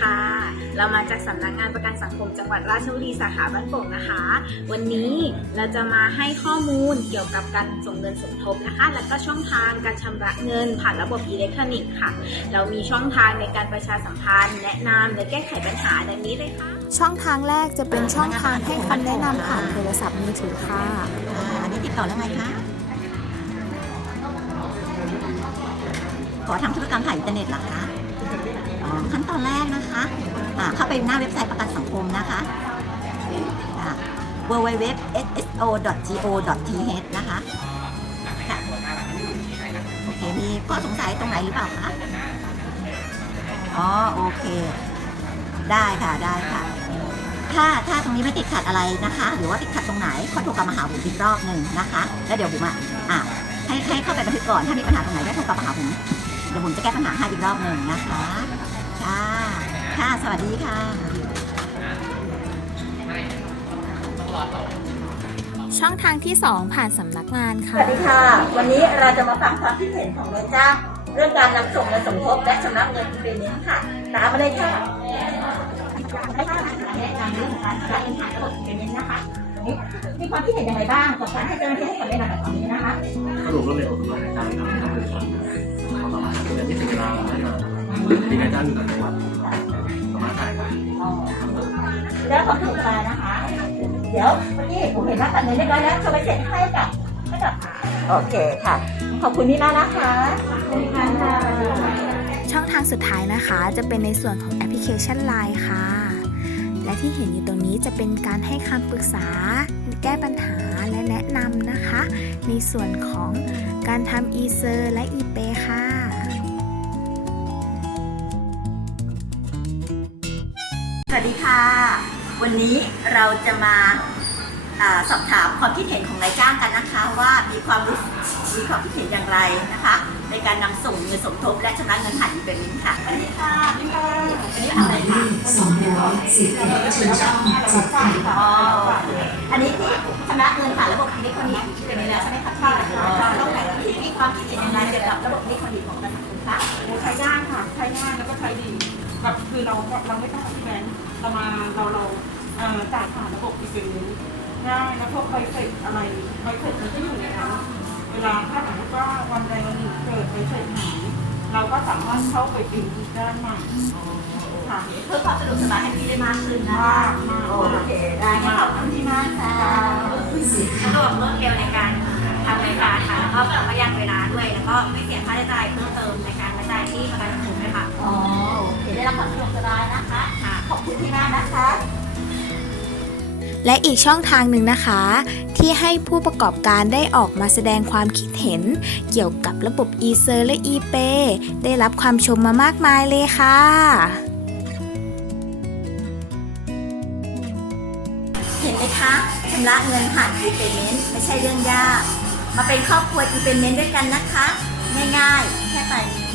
ค่ะ เรามาจากสำนักงงานประกันสังคมจังหวัดราชบุรีสาขาบ้านโป่งนะคะ วันนี้เราจะมาให้ข้อมูลเกี่ยวกับการส่งเงินสมทบนะคะ และก็ช่องทางการชำระเงินผ่านระบบอิเล็กทรอนิกส์ค่ะ เรามีช่องทางในการประชาสัมพันธ์ แนะนำและแก้ไขปัญหาดังนี้เลยค่ะ ช่องทางแรกจะเป็นช่องทางให้คำแนะนำผ่านโทรศัพท์มือถือค่ะอันนี้ติดต่อแล้วไมคะขอทำธุรกรรมผ่านอินเทอร์เน็ตเหรอคะ ขั้นตอนแรกนะคะอ่าเข้าไปหน้าเว็บไซต์ประกันสังคมนะคะ www.sso.go.th นะคะคะโอเค มีข้อสงสัยตรงไหนหรือเปล่าคะ อ๋อ โอเค ได้ค่ะ ได้ค่ะ ถ้า ถ้าตรงนี้ไม่ติดขัดอะไรนะคะ หรือว่าติดขัดตรงไหนก็โทรกลับมาหาบุ๋มอีกรอบหนึ่งนะคะ แล้วเดี๋ยวบุ๋มอะอะให้ ให้เข้าไปบันทึกก่อน ถ้ามีปัญหาตรงไหนก็โทรกลับมาหาบุ๋ม เดี๋ยวบุ๋มจะแก้ปัญหาให้อีกรอบหนึ่งนะคะค่ะค่ะสวัสดีค่ะช่องทางที่ 2 ผ่านสำนักงานสค่ะวัสดีค่ะ วันนี้เราจะมาฟังความคิดเห็นของนายจ้างเรื่องการนำส่งเงินสมทบและชำระเงินเป็นนี้ค่ะ ตามมาเลยค่ะให้ท่านแนะนำเรื่องของการชำระเงินผ่านระบบเป็นนี้นะคะวันนี้ มีความคิดเห็นอย่างไรบ้างกับการให้เจ้าหน้าที่ให้คำแนะนำแบบนี้นะคะสรุปรวดเร็วสำหรับนายจ้างทำให้บริษัทเขาสามารถทำเงินที่ถึงเวลาได้มาที่นายจ้างอยู่ต่างจังหวัดสามารถจ่ายได้ทำเงินแล้วความถูกใจนะคะ เดี๋ยวเมื่อกี้ผมเห็นว่าตัดเงินเรียบร้อยแล้วจะไปเซ็นให้กับให้กับโอเคค่ะ ขอบคุณนี่มากนะคะขอบคุณค่ะช่องทางสุดท้ายนะคะ จะเป็นในส่วนของแอปพลิเคชัน Line ค่ะ และที่เห็นอยู่ตรงนี้จะเป็นการให้คำปรึกษา แก้ปัญหาและแนะนำนะคะ ในส่วนของการทำ e s e r และ ePay ค่ะสวัสดีค่ะ วันนี้เราจะมาอาสอบถามความคิดเห็นของนายจ้างกันนะคะ ว่ามีความรู้สึกมีความคิดเห็นอย่างไรนะคะ ในการนำส่งเงินสมทบและชำระเงินผ่านอีเมลลิงค่ะสวัสดีค่ะพี่ค่ะอันนี้อะไรคะ สองร้อยสิบเอ็ดถึงช่องเจ็ดค่ะอ๋ออันนี้ที่ชำระเงินผ่านระบบอิเล็กทรอนิกส์เป็นนี้แล้วใช่ไหมคะพี่ตรงไหนที่มีความคิดเห็นอย่างไรเกี่ยวกับระบบอิเล็กทรอนิกส์ของประชาชนคะใช้ง่ายค่ะใช้ง่ายแล้วก็ใช้ดีแบบคือเราเราไม่ต้องที่แบงค์เรามาเราเราจ่ายผ่านระบบอีเวนต์ง่ายแล้วพวกใบเสร็จอะไรใบเสร็จมันก็อยู่ในนั้นเวลาถ้าสมมติว่าวันใดวันหนึ่งเกิดใบเสร็จหายเราก็สามารถเข้าไปพิมพ์ได้ใหม่ ค่ะเพื่อความสะดวกสบายให้พี่ได้มากขึ้นนะมากคะมากโอเคได้งั้นขอบคุณที่มากค่ะสะดวกรวดเร็วในการทำรายการค่ะแล้วก็ประหยัดเวลาด้วย แล้วก็ไม่เสียค่าใช้จ่ายเพิ่มเติมในการกระจายที่ประกันสังคมด้วยค่ะอ๋อโอเคได้รับความสะดวกสบายนะคะค่ะขอบคุณที่มากนะคะและอีกช่องทางหนึ่งนะคะ ที่ให้ผู้ประกอบการได้ออกมาแสดงความคิดเห็น เกี่ยวกับระบบ e s e r และ ePay ได้รับความชมมามากมายเลยค่ะ ไหมคะชำระเงินผ่าน e-payment ไม่ใช่เรื่องยาก มาเป็นครอบครัว e-payment ด้วยกันนะคะ ง่ายๆ แค่ไปนี้